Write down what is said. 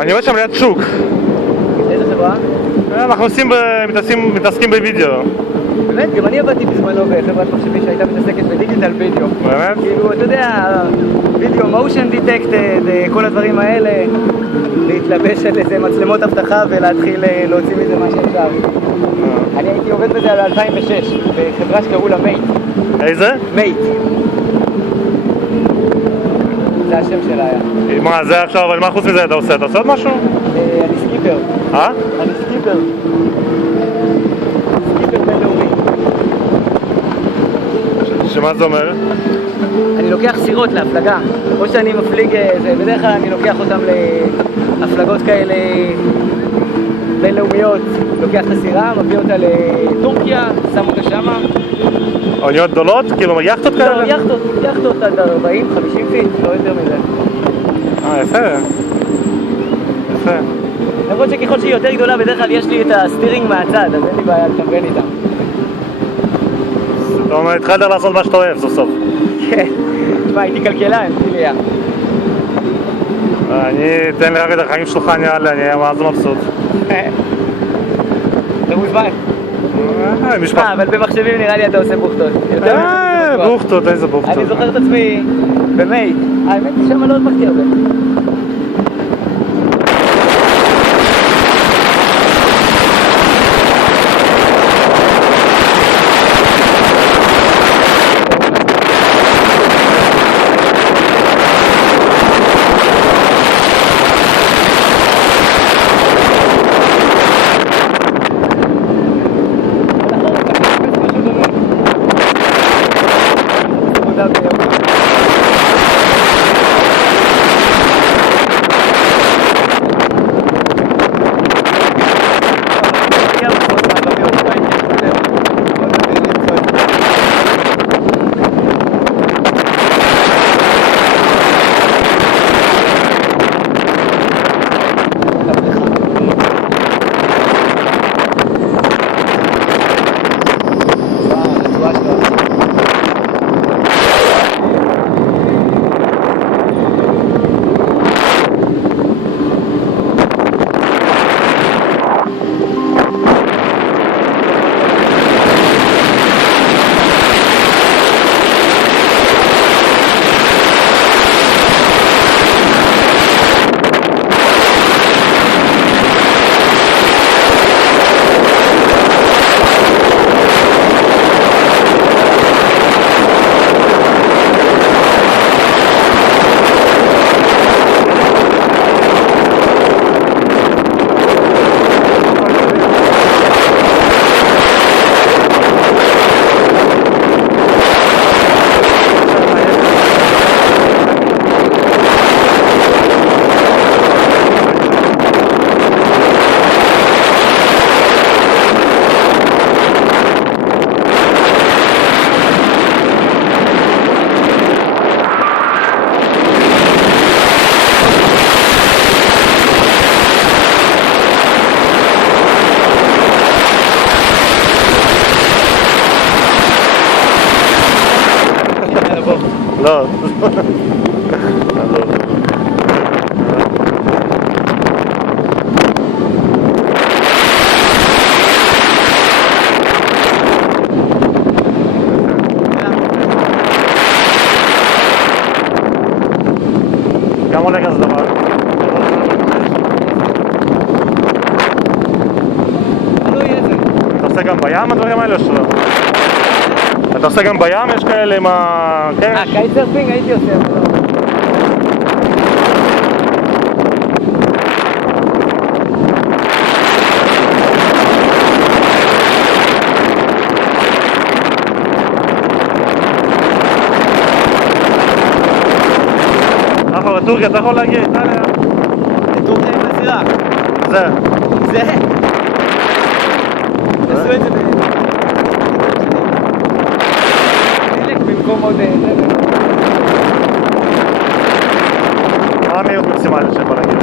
אני עובד שם ליד שוק. איזה חברה? אנחנו מתעסקים בווידאו. באמת, גם אני עבדתי בזמנו בחברת מחשבים שהייתה מתעסקת בדיגיטל וידאו. באמת? כאילו, אתה יודע, וידאו מושן דיטקטד, כל הדברים האלה, להתלבש על איזה מצלמות אבטחה ולהתחיל להוציא מזה מה שאפשר. אני הייתי עובד בזה על 2006, בחברה שקראו לה מייט. איזה? מייט. זה השם שלה היה. מה, זה עכשיו, אבל מה חוץ מזה אתה עושה? אתה עושה עוד משהו? אני סקיפר. אני סקיפר. סקיפר בינלאומי. שמה זה אומר? אני לוקח סירות להפלגה. או שאני מפליג, בדרך כלל אני לוקח אותם להפלגות כאלה בינלאומיות. לוקח את הסירה, מביא אותה לטורקיה, שם אותה שמה. אוניות גדולות? כאילו יאכטות כאלה? לא, יאכטות עד 40-50 פיט, לא יותר מזה. יפה. יפה. למרות שככל שהיא יותר גדולה, בדרך כלל יש לי את הסטירינג מהצד, אז אין לי בעיה לתמרן איתם. זאת אומרת, התחלת לעשות מה שאתה אוהב סוף סוף. כן. תשמע, הייתי כלכלן, תהיה. אני אתן לי רק את החיים שלך, נראה לי, אני אהיה מה זה מבסוט. אתה מוזמן. משפחה. אבל במחשבים נראה לי אתה עושה בוכטות. בוכטות, איזה בוכטות. אני זוכר את עצמי במייט. האמת היא שמה לא הדפקתי הרבה. לא. כמה עולה כזה דבר? אתה עושה גם בים הדברים האלה או שלא? אתה עושה גם בים? יש כאלה עם ה... קייטסרפינג הייתי עושה. אנחנו לטורקיה, אתה יכול להגיע איטליה? לטורקיה עם הסירה. זה. זה? תעשו את זה במקום עוד... מה המהירות מקסימלית שיכול להגיע?